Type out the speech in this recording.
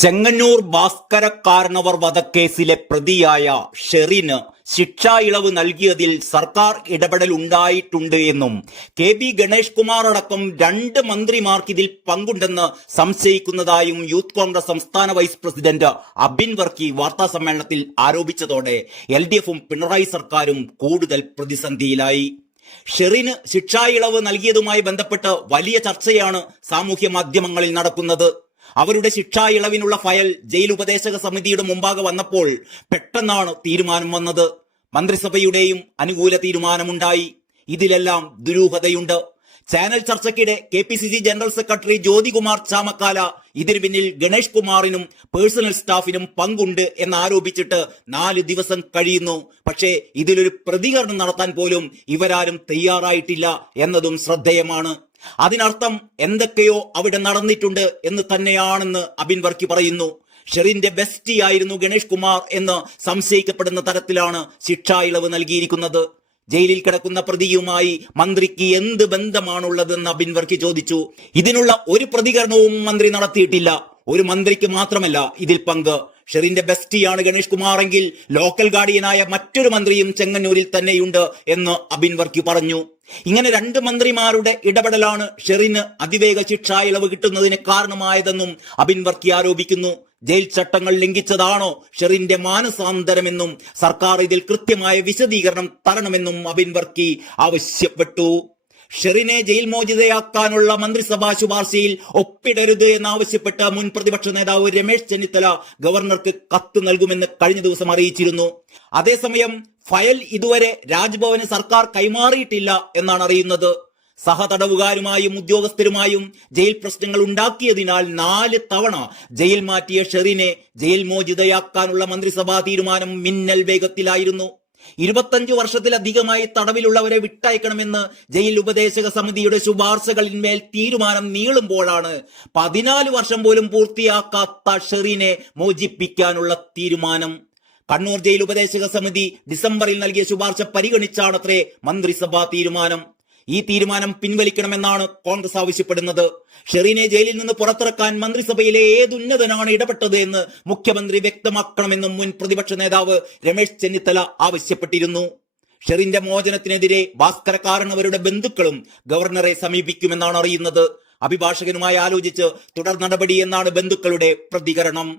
ചെങ്ങന്നൂർ ഭാസ്കര കാരണവർ വധക്കേസിലെ പ്രതിയായ ഷെറിന് ശിക്ഷാ ഇളവ് നൽകിയതിൽ സർക്കാർ ഇടപെടൽ ഉണ്ടായിട്ടുണ്ട് എന്നും കെ.ബി. ഗണേഷ് കുമാർ അടക്കം 2 മന്ത്രിമാർക്ക് ഇതിൽ പങ്കുണ്ടെന്ന് സംശയിക്കുന്നതായും യൂത്ത് കോൺഗ്രസ് സംസ്ഥാന വൈസ് പ്രസിഡന്റ് അബിൻ വർക്കി വാർത്താസമ്മേളനത്തിൽ ആരോപിച്ചതോടെ LDF-ഉം പിണറായി സർക്കാരും കൂടുതൽ പ്രതിസന്ധിയിലായി. ഷെറിന് ശിക്ഷാ ഇളവ് നൽകിയതുമായി ബന്ധപ്പെട്ട് വലിയ ചർച്ചയാണ് സാമൂഹ്യ മാധ്യമങ്ങളിൽ നടക്കുന്നത്. അവരുടെ ശിക്ഷാ ഇളവിനുള്ള ഫയൽ ജയിൽ ഉപദേശക സമിതിയുടെ മുമ്പാകെ വന്നപ്പോൾ പെട്ടെന്നാണ് തീരുമാനം വന്നത്. മന്ത്രിസഭയുടെയും അനുകൂല തീരുമാനമുണ്ടായി. ഇതിലെല്ലാം ദുരൂഹതയുണ്ട്. ചാനൽ ചർച്ചയ്ക്കിടെ KPCC general secretary Jyothikumar Chamakkala ഇതിനു പിന്നിൽ ഗണേഷ് കുമാറിനും പേഴ്സണൽ സ്റ്റാഫിനും പങ്കുണ്ട് എന്നാരോപിച്ചിട്ട് 4 ദിവസം കഴിയുന്നു. പക്ഷേ ഇതിലൊരു പ്രതികരണം നടത്താൻ പോലും ഇവരാരും തയ്യാറായിട്ടില്ല എന്നതും ശ്രദ്ധേയമാണ്. അതിനർത്ഥം എന്തൊക്കെയോ അവിടെ നടന്നിട്ടുണ്ട് എന്ന് തന്നെയാണെന്ന് അബിൻ വർക്കി പറയുന്നു. ഷെറിന്റെ ബെസ്റ്റിയായിരുന്നു ഗണേഷ് കുമാർ എന്ന് സംശയിക്കപ്പെടുന്ന തരത്തിലാണ് ശിക്ഷാ ഇളവ് നൽകിയിരിക്കുന്നത്. ജയിലിൽ കിടക്കുന്ന പ്രതിയുമായി മന്ത്രിക്ക് എന്ത് ബന്ധമാണുള്ളതെന്ന് അബിൻ വർക്കി ചോദിച്ചു. ഇതിനുള്ള ഒരു പ്രതികരണവും മന്ത്രി നടത്തിയിട്ടില്ല. ഒരു മന്ത്രിക്ക് മാത്രമല്ല ഇതിൽ പങ്ക്. ഷെറിന്റെ ബെസ്റ്റിയാണ് ഗണേഷ് കുമാറെങ്കിൽ ലോക്കൽ ഗാർഡിയനായ മറ്റൊരു മന്ത്രിയും ചെങ്ങന്നൂരിൽ തന്നെയുണ്ട് എന്ന് അബിൻ വർക്കി പറഞ്ഞു. ഇങ്ങനെ 2 മന്ത്രിമാരുടെ ഇടപെടലാണ് ഷെറിന് അതിവേഗ ശിക്ഷാ ഇളവ് കിട്ടുന്നതിന് കാരണമായതെന്നും അബിൻ വർക്കി ആരോപിക്കുന്നു. ജയിൽ ചട്ടങ്ങൾ ലംഘിച്ചതാണോ ഷെറിന്റെ മാനസാന്തരമെന്നും സർക്കാർ ഇതിൽ കൃത്യമായ വിശദീകരണം തരണമെന്നും അബിൻ വർക്കി ആവശ്യപ്പെട്ടു. ഷെറിനെ ജയിൽ മോചിതയാക്കാനുള്ള മന്ത്രിസഭാ ശുപാർശയിൽ ഒപ്പിടരുത് എന്നാവശ്യപ്പെട്ട് മുൻ പ്രതിപക്ഷ നേതാവ് രമേശ് ചെന്നിത്തല ഗവർണർക്ക് കത്ത് നൽകുമെന്ന് കഴിഞ്ഞ ദിവസം അറിയിച്ചിരുന്നു. അതേസമയം ഫയൽ ഇതുവരെ രാജ്ഭവന് സർക്കാർ കൈമാറിയിട്ടില്ല എന്നാണ് അറിയുന്നത്. സഹതടവുകാരുമായും ഉദ്യോഗസ്ഥരുമായും ജയിൽ പ്രശ്നങ്ങൾ ഉണ്ടാക്കിയതിനാൽ 4 തവണ ജയിൽ മാറ്റിയ ഷെറിനെ ജയിൽ മോചിതയാക്കാനുള്ള മന്ത്രിസഭാ തീരുമാനം മിന്നൽ വേഗത്തിലായിരുന്നു. 25 വർഷത്തിലധികമായി തടവിലുള്ളവരെ വിട്ടയക്കണമെന്ന് ജയിൽ ഉപദേശക സമിതിയുടെ ശുപാർശകളിന്മേൽ തീരുമാനം നീളുമ്പോഴാണ് 14 വർഷം പോലും പൂർത്തിയാക്കാത്ത ഷെറിനെ മോചിപ്പിക്കാനുള്ള തീരുമാനം. കണ്ണൂർ ജയിൽ ഉപദേശക സമിതി ഡിസംബറിൽ നൽകിയ ശുപാർശ പരിഗണിച്ചാണത്രേ മന്ത്രിസഭാ തീരുമാനം. ഈ തീരുമാനം പിൻവലിക്കണമെന്നാണ് കോൺഗ്രസ് ആവശ്യപ്പെടുന്നത്. ഷെറിനെ ജയിലിൽ നിന്ന് പുറത്തിറക്കാൻ മന്ത്രിസഭയിലെ ഏതുന്നതനാണ് ഇടപെട്ടത് എന്ന് മുഖ്യമന്ത്രി വ്യക്തമാക്കണമെന്നും മുൻ പ്രതിപക്ഷ നേതാവ് രമേശ് ചെന്നിത്തല ആവശ്യപ്പെട്ടിരുന്നു. ഷെറിന്റെ മോചനത്തിനെതിരെ ഭാസ്കര കാരണവരുടെ ബന്ധുക്കളും ഗവർണറെ സമീപിക്കുമെന്നാണ് അറിയുന്നത്. അഭിഭാഷകനുമായി ആലോചിച്ച് തുടർ നടപടി എന്നാണ് ബന്ധുക്കളുടെ പ്രതികരണം.